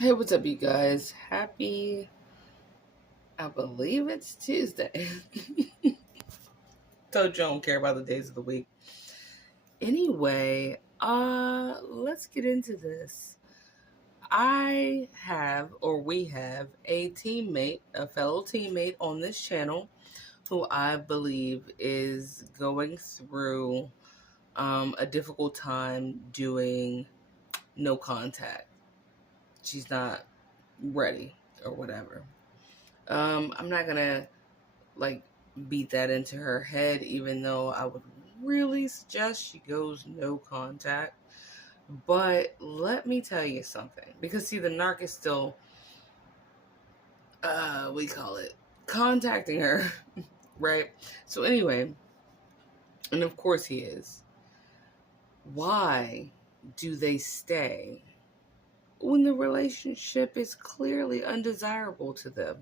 Hey, what's up, you guys? I believe it's Tuesday. Told you I don't care about the days of the week. Anyway, let's get into this. We have a fellow teammate on this channel who I believe is going through a difficult time doing no contact. She's not ready or whatever. I'm not gonna like beat that into her head, even though I would really suggest she goes no contact. But let me tell you something, because see, the narc is still, we call it contacting her, right? So anyway, and of course he is. Why do they stay when the relationship is clearly undesirable to them?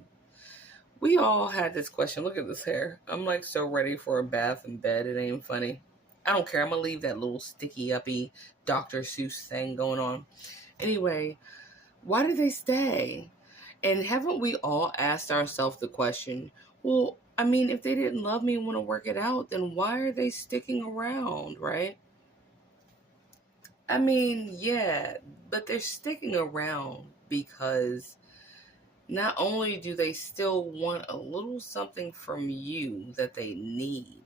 We all had this question. Look at this hair. I'm like so ready for a bath in bed. It ain't funny. I don't care. I'm going to leave that little sticky uppy Dr. Seuss thing going on. Anyway, why do they stay? And haven't we all asked ourselves the question, well, I mean, if they didn't love me and want to work it out, then why are they sticking around, right? I mean, yeah, but they're sticking around because not only do they still want a little something from you that they need,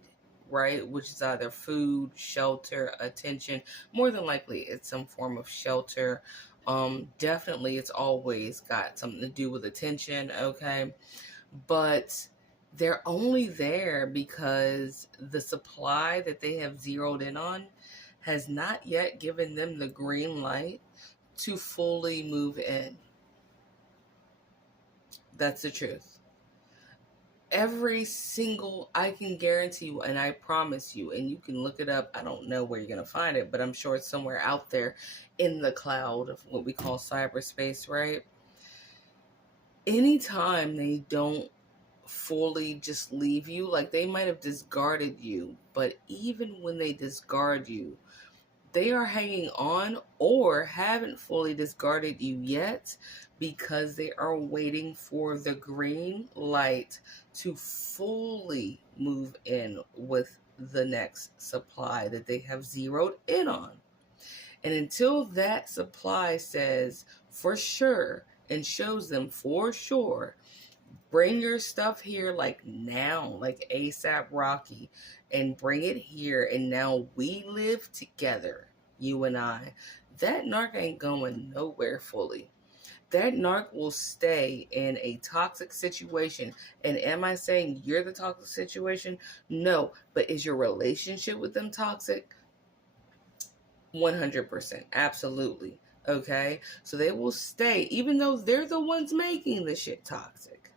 right? Which is either food, shelter, attention. More than likely, it's some form of shelter. Definitely, it's always got something to do with attention, okay? But they're only there because the supply that they have zeroed in on has not yet given them the green light to fully move in. That's the truth. I can guarantee you, and I promise you, and you can look it up. I don't know where you're going to find it, but I'm sure it's somewhere out there in the cloud of what we call cyberspace, right? Anytime they don't fully just leave you, like they might have discarded you, but even when they discard you, they are hanging on or haven't fully discarded you yet because they are waiting for the green light to fully move in with the next supply that they have zeroed in on. And until that supply says for sure and shows them for sure, bring your stuff here like now, like ASAP Rocky, and bring it here, and now we live together, you and I. That narc ain't going nowhere fully. That narc will stay in a toxic situation. And am I saying you're the toxic situation? No. But is your relationship with them toxic? 100%. Absolutely. Okay? So they will stay, even though they're the ones making the shit toxic.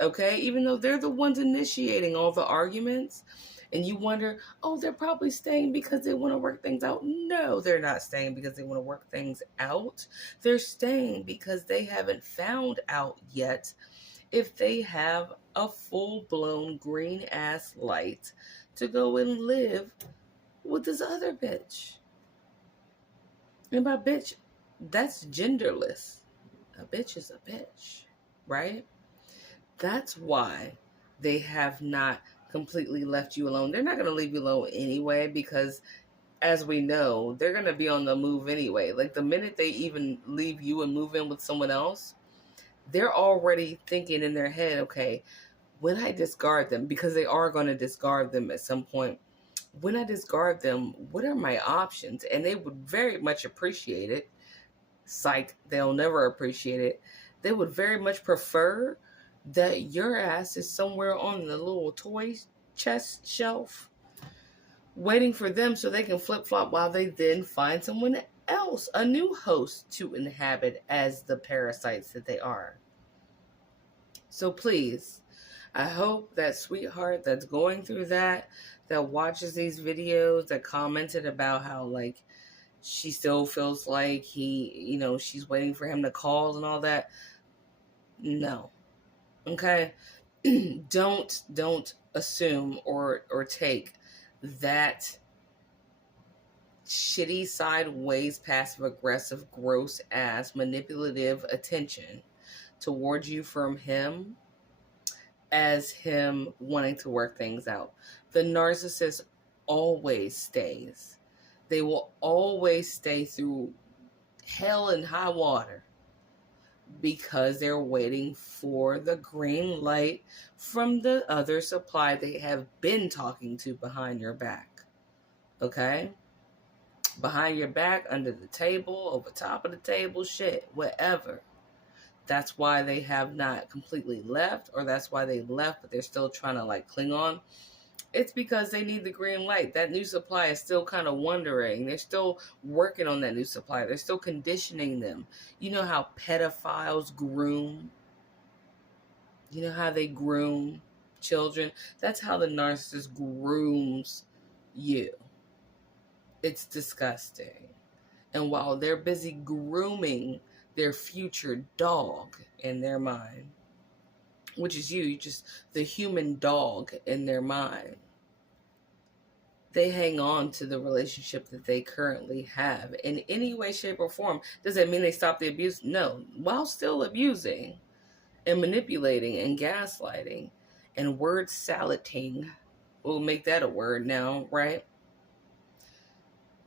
Okay? Even though they're the ones initiating all the arguments, and you wonder, oh, they're probably staying because they want to work things out. No, they're not staying because they want to work things out. They're staying because they haven't found out yet if they have a full-blown green ass light to go and live with this other bitch. And by bitch, that's genderless. A bitch is a bitch, right? That's why they have not completely left you alone. They're not going to leave you alone anyway, because as we know, they're going to be on the move anyway. Like the minute they even leave you and move in with someone else, they're already thinking in their head, okay, when I discard them, because they are going to discard them at some point, when I discard them, what are my options? And they would very much appreciate it. Psych, they'll never appreciate it. They would very much prefer that your ass is somewhere on the little toy chest shelf waiting for them so they can flip-flop while they then find someone else, a new host to inhabit as the parasites that they are. So please, I hope that sweetheart that's going through that watches these videos, that commented about how like she still feels like she's waiting for him to call and all that. No. Okay? don't assume or take that shitty, sideways, passive aggressive, gross ass, manipulative attention towards you from him as him wanting to work things out. The narcissist always stays. They will always stay through hell and high water because they're waiting for the green light from the other supply they have been talking to behind your back. Okay? Behind your back, under the table, over top of the table, shit, whatever. That's why they have not completely left, or that's why they left, but they're still trying to like cling on. It's because they need the green light. That new supply is still kind of wondering. They're still working on that new supply. They're still conditioning them. You know how pedophiles groom? You know how they groom children? That's how the narcissist grooms you. It's disgusting. And while they're busy grooming their future dog in their mind, which is you, just the human dog in their mind, they hang on to the relationship that they currently have in any way, shape, or form. Does that mean they stop the abuse? No. While still abusing and manipulating and gaslighting and word salating, we'll make that a word now, right?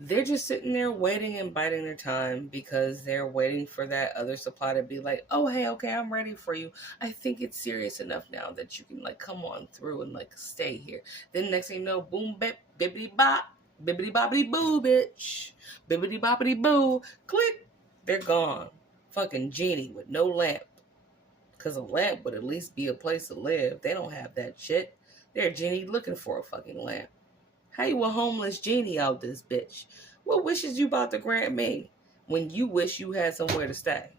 They're just sitting there waiting and biding their time because they're waiting for that other supply to be like, oh, hey, okay, I'm ready for you. I think it's serious enough now that you can like come on through and like stay here. Then next thing you know, boom, bip, bibbity bop, bibbity boppity boo, bitch. Bibbity boppity boo, click, they're gone. Fucking genie with no lamp. Because a lamp would at least be a place to live. They don't have that shit. They're a genie looking for a fucking lamp. How you a homeless genie out this bitch? What wishes you about to grant me when you wish you had somewhere to stay?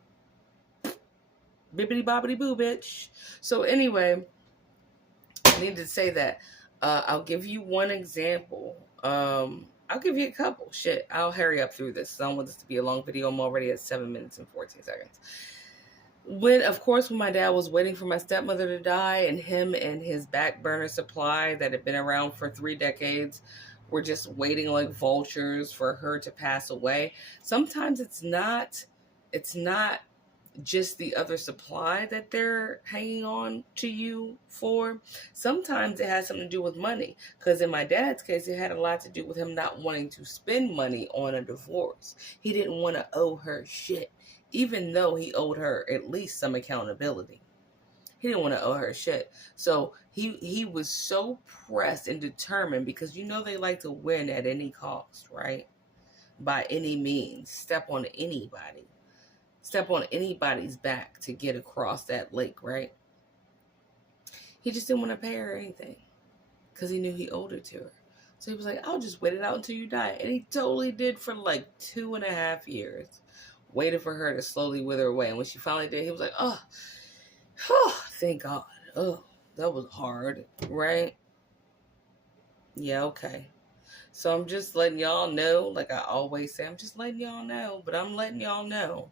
Bibbity bobbity boo, bitch. So anyway, I need to say that. I'll give you one example. I'll give you a couple. Shit, I'll hurry up through this. I don't want this to be a long video. I'm already at 7 minutes and 14 seconds. When my dad was waiting for my stepmother to die, and him and his back burner supply that had been around for 3 decades were just waiting like vultures for her to pass away. Sometimes it's not just the other supply that they're hanging on to you for. Sometimes it has something to do with money. Because in my dad's case, it had a lot to do with him not wanting to spend money on a divorce. He didn't want to owe her shit, even though he owed her at least some accountability. He didn't want to owe her shit. So he was so pressed and determined, because you know they like to win at any cost, right? By any means. Step on anybody's back to get across that lake, right? He just didn't want to pay her anything because he knew he owed it to her. So he was like, I'll just wait it out until you die. And he totally did for like 2.5 years. Waited for her to slowly wither away. And when she finally did, he was like, oh, thank God. Oh, that was hard, right? Yeah, okay. So I'm just letting y'all know, like I always say, I'm just letting y'all know, but I'm letting y'all know.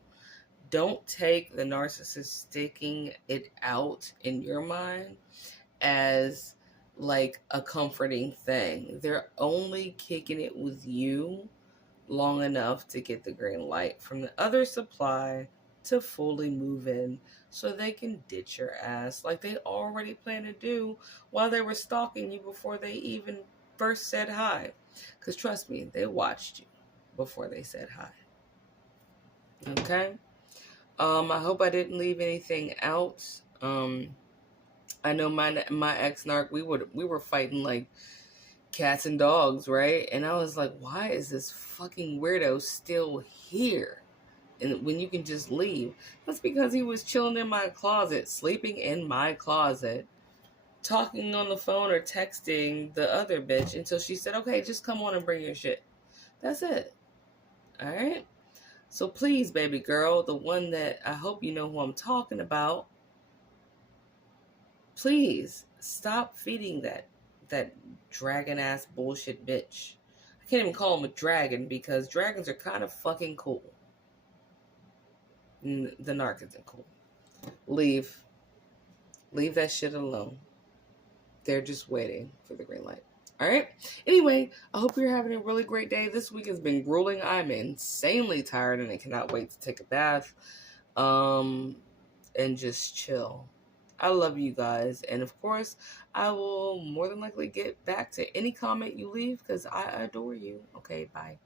Don't take the narcissist sticking it out in your mind as like a comforting thing. They're only kicking it with you long enough to get the green light from the other supply to fully move in so they can ditch your ass like they already planned to do while they were stalking you before they even first said hi. Because trust me, they watched you before they said hi. Okay? I hope I didn't leave anything out. I know my ex-narc, we were fighting like cats and dogs, right? And I was like, why is this fucking weirdo still here? And when you can just leave. That's because he was chilling in my closet, sleeping in my closet, talking on the phone or texting the other bitch until she said, okay, just come on and bring your shit. That's it. All right? So please, baby girl, the one that I hope you know who I'm talking about, please stop feeding that dragon-ass bullshit bitch. I can't even call him a dragon because dragons are kind of fucking cool. The narc isn't cool. Leave that shit alone. They're just waiting for the green light. All right. Anyway, I hope you're having a really great day. This week has been grueling. I'm insanely tired and I cannot wait to take a bath. And just chill. I love you guys. And of course, I will more than likely get back to any comment you leave because I adore you. Okay, bye.